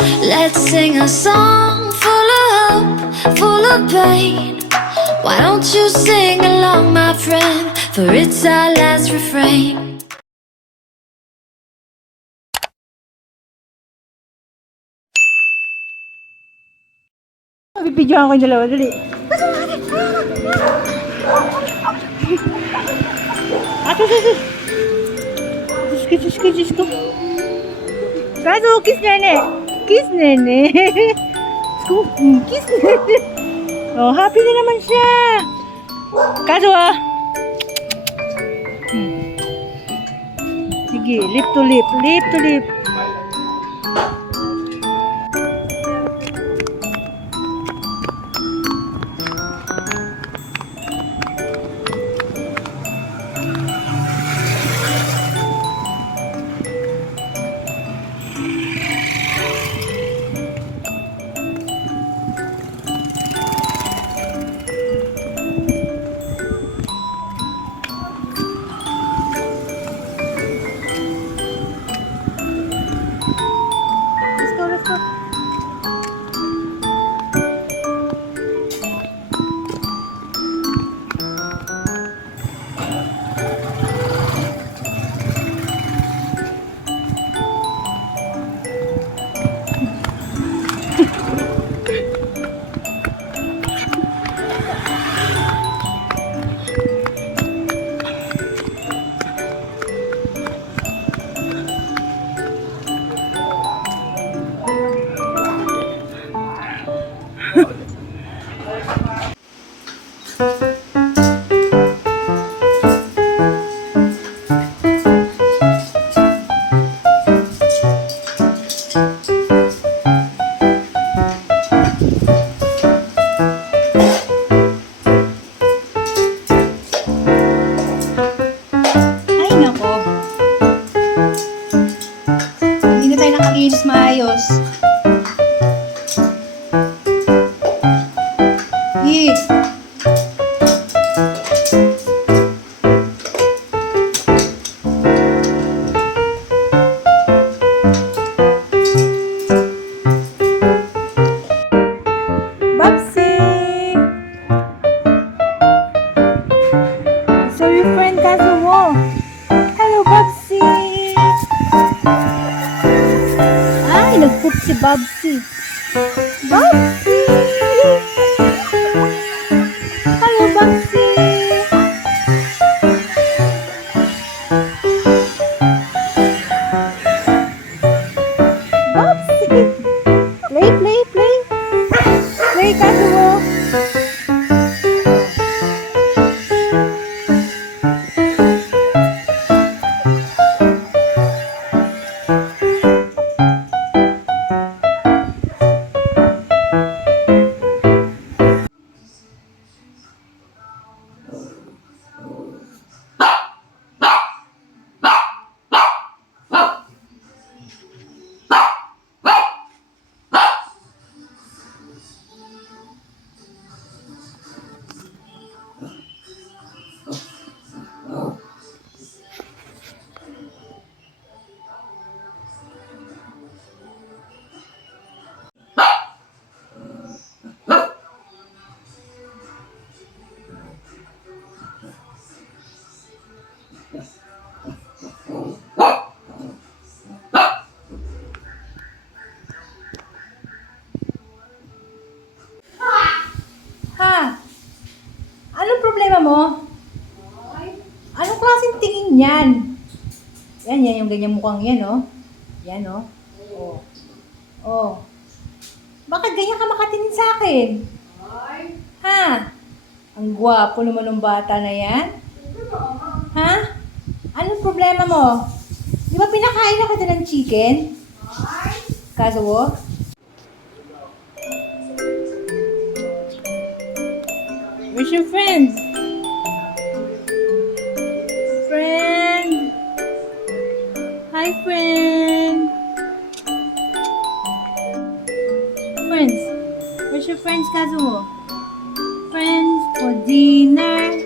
Let's sing a song full of hope, full of pain. Why don't you sing along, my friend, for it's our last refrain. Bibidyohan ko yung dalawa, dali. Ate, sis. Kiss ko. Kaso, kiss nene. Kiss nene. Kiss nene. Oh, happy na naman siya. Kaso, Sige, lip to lip. Lip to lip. Let's go. Ay, nako. Hindi na tayo nakalinis maayos. Yes. Babsi! So your friend Kazuo. Hello, Babsi! Ay, nag-poop si Babsi. Babsi! Hello, Babsi! Babsi! Play! Play, Kazuo! Ha? Anong problema mo? Anong klaseng tingin yan? Yan, yung ganyan mukhang yan, oh. Yan, oh. Oh. Bakit ganyan ka makatingin sa akin? Ha? Ang gwapo naman ng bata na yan. Ha? Anong problema mo? Di ba pinakain na kita ng chicken? Kazuo? Where's your friends? Friend? Hi, friend. Friends. Where's your friends, Kazuo? Friends for dinner.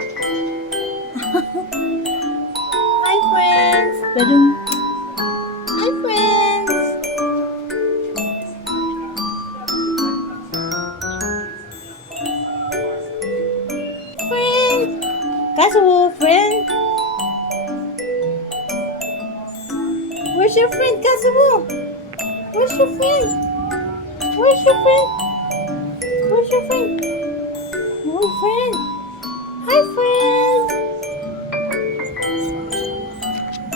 Hi, friends. Hi, friends. Kazuo, friend? Where's your friend, Kazuo? Where's your friend? Where's your friend? Where's your friend? No friend. Hi, friend.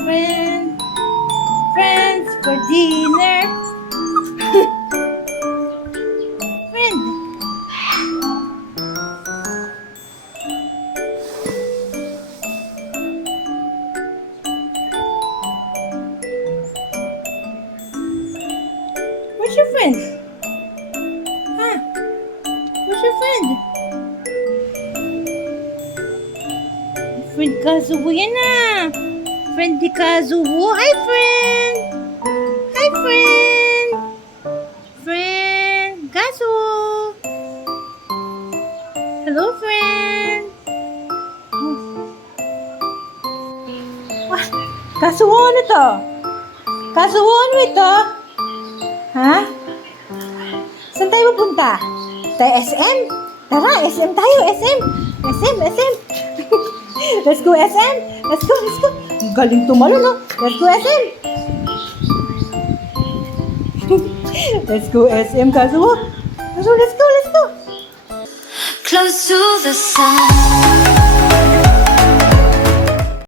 Friend. Friends for dinner. Friend. Where's your friend? Huh? Where's your friend? Friend Kazuo yan na. Friend di Kazuo. Hi, friend. Hi, friend. Friend Kazuo. Hello, friend. Ah, Kazuo, ano to? Kazuo, ano ito? Ha? Saan tayo pupunta? Tayo SM? Tara, SM tayo, SM. SM, SM. Let's go, SM. Let's go, let's go. Ang galing tumalo, no? Let's go, SM. Let's go, SM, Kazuo. Kazuo, let's go, let's go. Close to the sun.